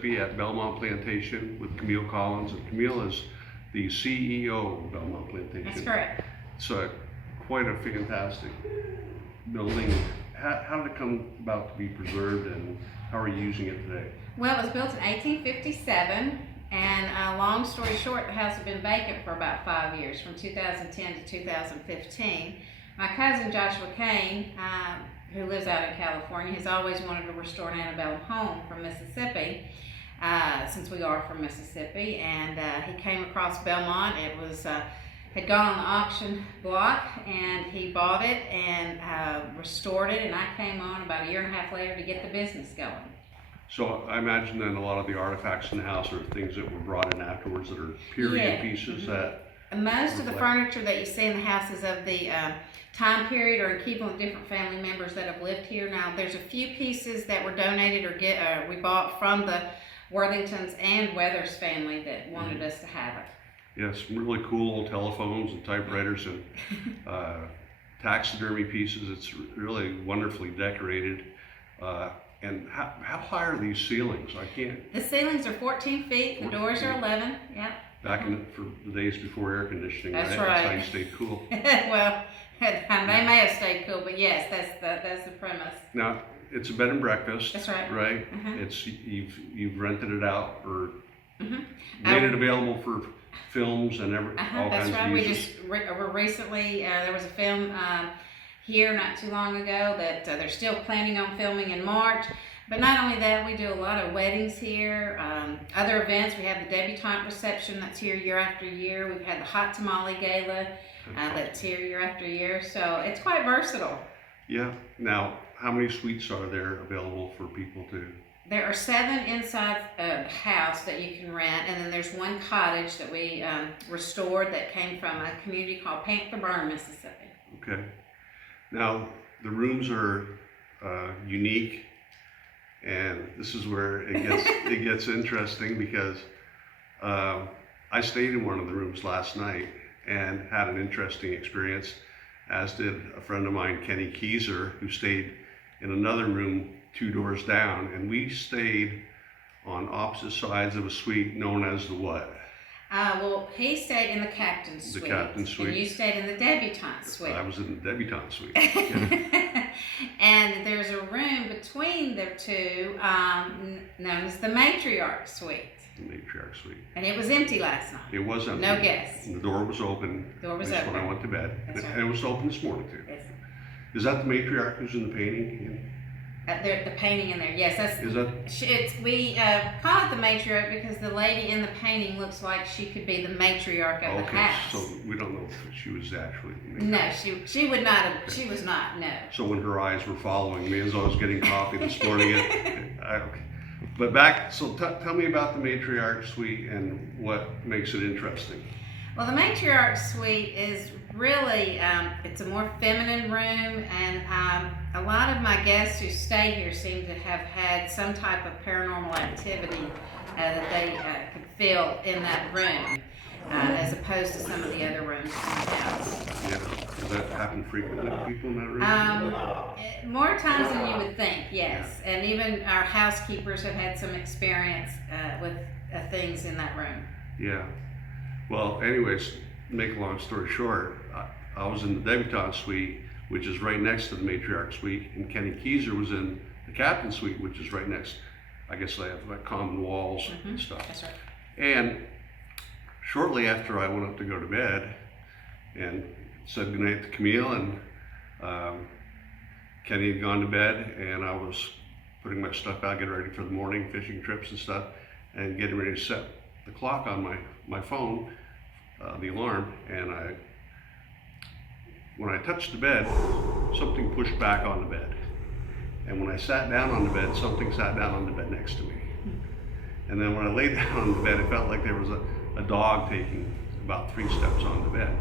Mississippi at Belmont Plantation with Camille Collins, and Camille is the CEO of Belmont Plantation. That's correct. It's quite a fantastic building. How did it come about to be preserved, and how are you using it today? Well, it was built in 1857, and long story short, the house had been vacant for about 5 years, from 2010 to 2015. My cousin Joshua Kane, who lives out in California, has always wanted to restore an antebellum home from Mississippi, since we are from Mississippi, and he came across Belmont. It was had gone on the auction block, and he bought it and restored it, and I came on about a year and a half later to get the business going. So I imagine then a lot of the artifacts in the house are things that were brought in afterwards that are period pieces that... Most of the furniture that you see in the house is of the time period or in keeping with different family members that have lived here. Now, there's a few pieces that were donated or we bought from the Worthingtons and Weathers family that wanted us to have it. Yeah, some really cool old telephones and typewriters and taxidermy pieces. It's really wonderfully decorated. And how high are these ceilings? I can't... The ceilings are 14 feet, the doors are 11, yep. Back in for the days before air conditioning, That's right? right. That's how you stayed cool. Well, they may have stayed cool, but yes, that's the premise. Now, it's a bed and breakfast. That's right. Right? It's you've rented it out or made it available for films and all That's kinds right. of We uses. just recently there was a film here not too long ago that they're still planning on filming in March. But not only that, we do a lot of weddings here, other events. We have the debutante reception that's here year after year. We've had the hot tamale gala that's here year after year. So it's quite versatile. Yeah. Now, how many suites are there available for people to? There are 7 inside the house that you can rent, and then there's one cottage that we restored that came from a community called Panther Burn, Mississippi. Okay. Now, the rooms are unique, and this is where it gets interesting because I stayed in one of the rooms last night and had an interesting experience, as did a friend of mine, Kenny Keyser, who stayed in another room 2 doors down, and we stayed on opposite sides of a suite known as the what? Well, he stayed in the captain's suite. The captain's suite. And you stayed in the debutante suite. I was in the debutante suite. And there's a room between the two known as the matriarch suite. The matriarch suite. And it was empty last night. It was empty. No guests. And the door was open. Door was That's open. when I went to bed. That's right. And it was open this morning too. Yes. Is that the matriarch who's in the painting? The painting in there, yes. Is that? We call it the matriarch because the lady in the painting looks like she could be the matriarch of the house. So we don't know if she was actually the matriarch. No, she would not have. Okay. She was not. No. So when her eyes were following me as I was getting coffee this morning, okay. But so tell me about the matriarch suite and what makes it interesting. Well, the matriarch suite is really, it's a more feminine room, and a lot of my guests who stay here seem to have had some type of paranormal activity that they could feel in that room, as opposed to some of the other rooms in the house. Yeah, does that happen frequently to people in that room? More times than you would think, yes. Yeah. And even our housekeepers have had some experience with things in that room. Yeah. Well, anyways, make a long story short, I was in the debutante suite, which is right next to the matriarch suite, and Kenny Keyser was in the captain suite, which is right next. I guess they have like common walls and stuff. That's right. And shortly after I went up to go to bed and said goodnight to Camille, and Kenny had gone to bed, and I was putting my stuff out, getting ready for the morning fishing trips and stuff, and getting ready to set the clock on my phone, the alarm, and when I touched the bed, something pushed back on the bed. And when I sat down on the bed, something sat down on the bed next to me. And then when I laid down on the bed, it felt like there was a dog taking about 3 steps on the bed.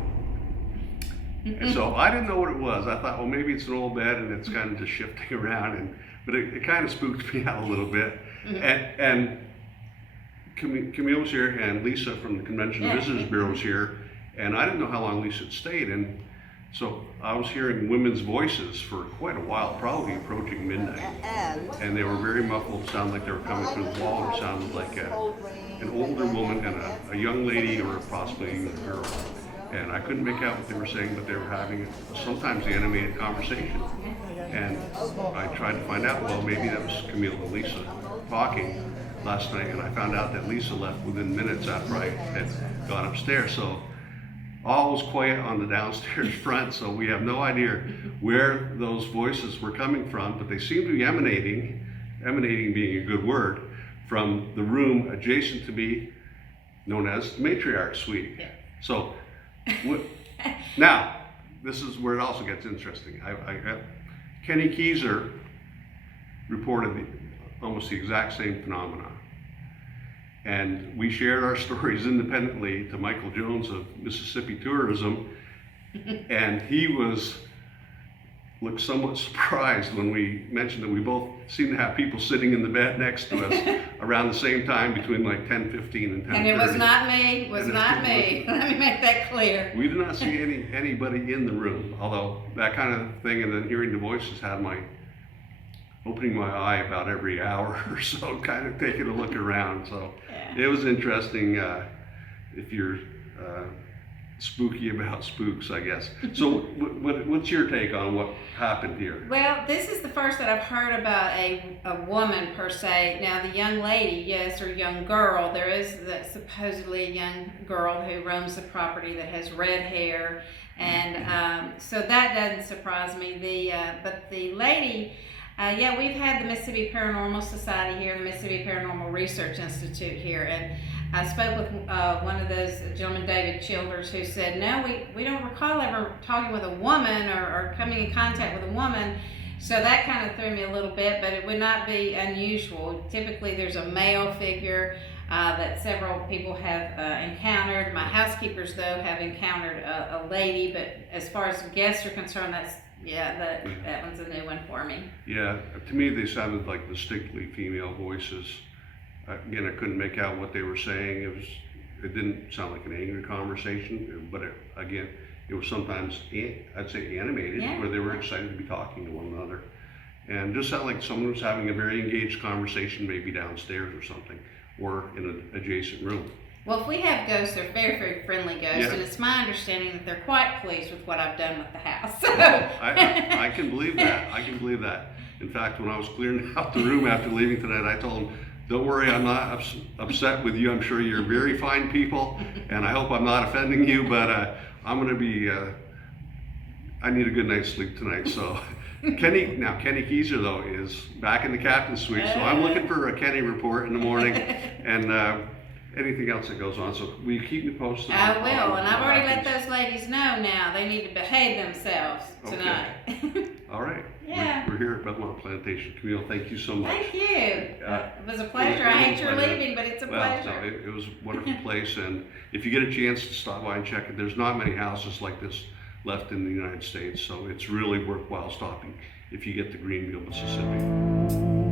And so I didn't know what it was. I thought, well, maybe it's an old bed and it's kind of just shifting around, but it kind of spooked me out a little bit. And Camille was here, and Lisa from the Convention and Visitors Bureau was here, and I didn't know how long Lisa had stayed, and So I was hearing women's voices for quite a while, probably approaching midnight. And they were very muffled, sounded like they were coming through the wall, or sounded like an older woman and a young lady or possibly even a girl. And I couldn't make out what they were saying, but they were having sometimes animated conversation. And I tried to find out, well, maybe that was Camille and Lisa talking last night, and I found out that Lisa left within minutes after I had gone upstairs. So all was quiet on the downstairs front, so we have no idea where those voices were coming from, but they seem to be emanating being a good word, from the room adjacent to me, known as the matriarch suite. Yeah. So, now, this is where it also gets interesting. Kenny Keyser reported almost the exact same phenomenon. And we shared our stories independently to Michael Jones of Mississippi Tourism, and he looked somewhat surprised when we mentioned that we both seemed to have people sitting in the bed next to us around the same time between like 10:15 and 10:30. And it was not me, Let me make that clear. We did not see anybody in the room, although that kind of thing, and then hearing the voices had opening my eye about every hour or so, kind of taking a look around. So Yeah. it was interesting if you're spooky about spooks, I guess. So what's your take on what happened here? Well, this is the first that I've heard about a woman per se. Now, the young lady, yes, or young girl, there is supposedly a young girl who roams the property that has red hair, and so that doesn't surprise me. But the lady, yeah, we've had the Mississippi Paranormal Society here and the Mississippi Paranormal Research Institute here, and I spoke with one of those gentlemen, David Childers, who said, no, we don't recall ever talking with a woman or coming in contact with a woman. So that kind of threw me a little bit, but it would not be unusual. Typically there's a male figure that several people have encountered. My housekeepers, though, have encountered a lady, but as far as guests are concerned, that one's a new one for me. Yeah, to me they sounded like distinctly female voices. Again, I couldn't make out what they were saying. It didn't sound like an angry conversation, but it was sometimes, I'd say, animated, Yeah. where they were excited to be talking to one another. And just sounded like someone was having a very engaged conversation, maybe downstairs or something, or in an adjacent room. Well, if we have ghosts, they're very, very friendly ghosts, Yeah. and it's my understanding that they're quite pleased with what I've done with the house. I can believe that. I can believe that. In fact, when I was clearing out the room after leaving tonight, I told them, don't worry, I'm not upset with you. I'm sure you're very fine people, and I hope I'm not offending you, but I'm going to be, I need a good night's sleep tonight. So Kenny Keyser, though, is back in the captain's suite, so I'm looking for a Kenny report in the morning, and anything else that goes on. So will you keep me posted? I will, and I've already let those ladies know now they need to behave themselves tonight. Okay. All right. Yeah. We're here at Belmont Plantation. Camille, thank you so much. Thank you. It was a pleasure. I hate your leaving, but it's a pleasure. No, it was a wonderful place, and if you get a chance to stop by and check it, there's not many houses like this left in the United States, so it's really worthwhile stopping if you get to Greenville, Mississippi.